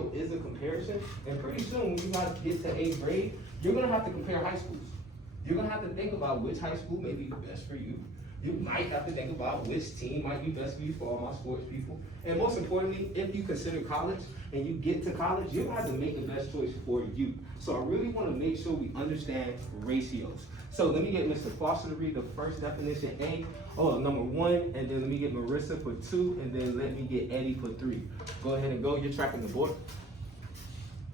ratio is a comparison, and pretty soon when you guys get to 8th grade, you're gonna have to compare high schools. You're gonna have to think about which high school may be the best for you. You might have to think about which team might be best for you, for all my sports people. And most importantly, if you consider college and you get to college, you'll have to make the best choice for you. So I really wanna make sure we understand ratios. So let me get Mr. Foster to read the first definition, number 1, and then let me get Marissa for 2, and then let me get Eddie for 3. Go ahead and go, you're tracking the board.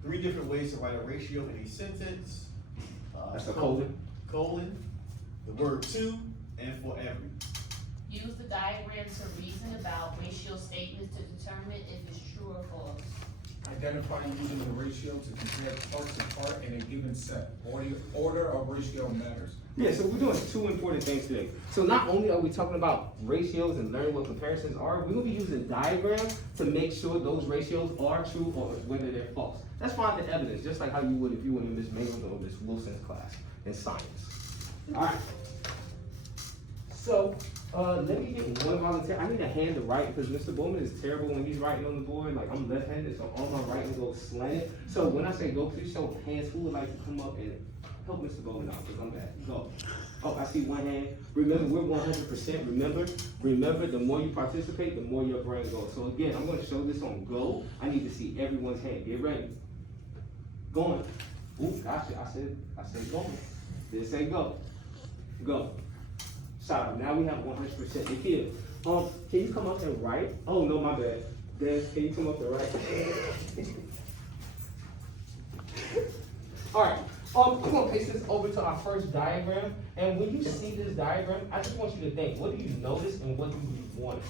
3 different ways to write a ratio in a sentence. That's a colon. Colon, the word to, and for every. Use the diagram to reason about ratio statements to determine if it's true or false. Identify using the ratio to compare parts apart in a given set. Order of ratio matters. Yeah, so we're doing 2 important things today. So not only are we talking about ratios and learning what comparisons are, we're gonna be using diagrams to make sure those ratios are true or whether they're false. Let's find the evidence, just like how you would if you were in Ms. May's or Ms. Wilson's class in science. All right. So, let me get one volunteer. I need a hand to write because Mr. Bowman is terrible when he's writing on the board. Like, I'm left-handed, so all my writing goes slanted. So when I say go, please show of hands. Who would like to come up and help Mr. Bowman out? Because I'm bad. Go. Oh, I see one hand. Remember, we're 100%. Remember, the more you participate, the more your brain goes. So again, I'm going to show this on go. I need to see everyone's hand. Get ready. Going. Ooh, gotcha. I said going. Didn't say go. Go. Sorry, now we have 100%. Nikhil, can you come up and write? Oh, no, my bad. Des, can you come up and write? All right, I'm gonna paste this over to our first diagram. And when you see this diagram, I just want you to think, what do you notice and what do you want?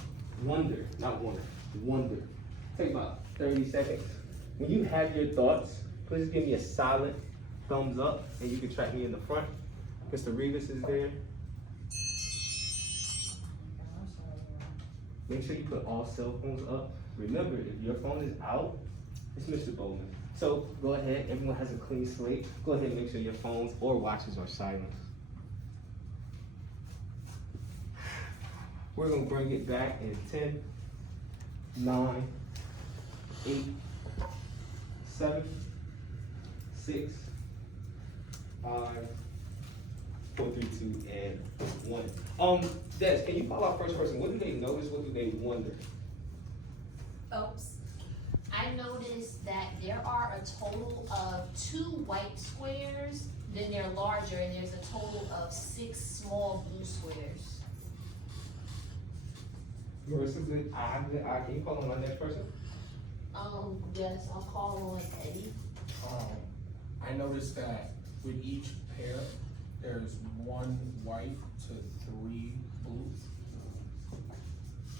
Wonder, not wonder, wonder. Take about 30 seconds. When you have your thoughts, please give me a silent thumbs up and you can track me in the front. Mr. Rivas is there. Make sure you put all cell phones up. Remember, if your phone is out, it's Mr. Bowman. So go ahead, everyone has a clean slate. Go ahead and make sure your phones or watches are silent. We're gonna bring it back in 10, 9, 8, 7, 6, 5, 4, 3, 2, and 1. Des, can you call our first person? What do they notice? What do they wonder? Oops. I noticed that there are a total of 2 white squares, then they're larger, and there's a total of 6 small blue squares. Marissa, good eye, good eye. Can you call on my next person? Yes, I'll call on Eddie. I noticed that with each pair, there's 1 white to 3 blue.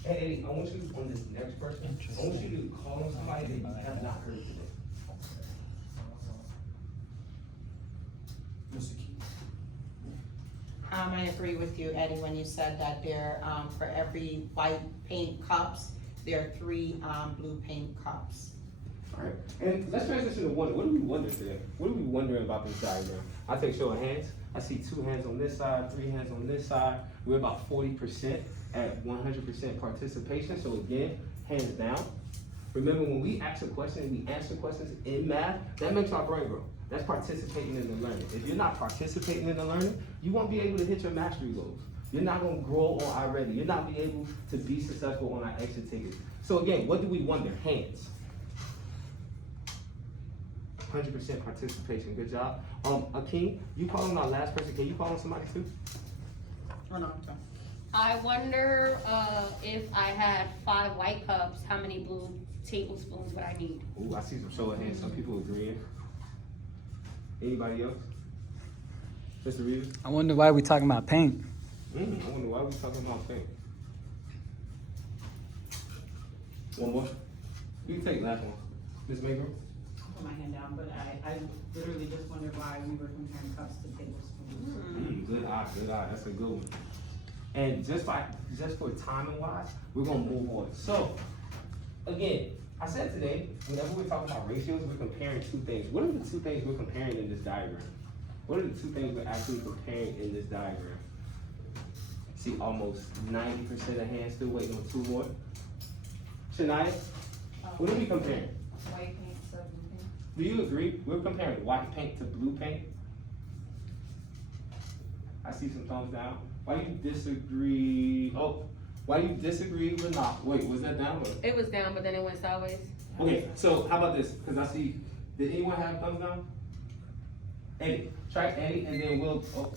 Hey, Eddie, I want you on this next person. I want you to call on somebody that you have not heard today. Mr. Key. I agree with you, Eddie, when you said that there, for every white paint cups, there are 3 blue paint cups. All right, and let's transition to wonder. What do we wonder today? What are we wondering about this diagram? I'll take show of hands. I see 2 hands on this side, 3 hands on this side. We're about 40% at 100% participation. So again, hands down. Remember, when we ask a question and we answer questions in math, that makes our brain grow. That's participating in the learning. If you're not participating in the learning, you won't be able to hit your mastery goals. You're not gonna grow on our ready. You're not be able to be successful on our exit tickets. So again, what do we wonder? Hands. 100% participation, good job. Akeem, you call on our last person. Can you call on somebody too? Oh, no, I wonder if I had 5 white cups, how many blue tablespoons would I need? Ooh, I see some show of hands. Some people agreeing. Anybody else? Mr. Reeves? I wonder why we talking about paint. I wonder why we talking about paint. One more. You can take the last one. Ms. Mayberg? Put my hand down, but I literally just wondered why we were comparing cups to tablespoons. Good eye, good eye. That's a good one. And just for timing wise, we're gonna move on. So, again, I said today, whenever we're talking about ratios, we're comparing 2 things. What are the 2 things we're comparing in this diagram? What are the 2 things we're actually comparing in this diagram? See, almost 90% of hands still waiting on 2 more. Shania, what are we comparing? White paint Do you agree? We're comparing white paint to blue paint. I see some thumbs down. Why you disagree? Oh, why you disagree with not? Wait, was that down or? It was down, but then it went sideways. Okay, so how about this? Cause I see, did anyone have thumbs down? Eddie, try Eddie and then we'll, oh,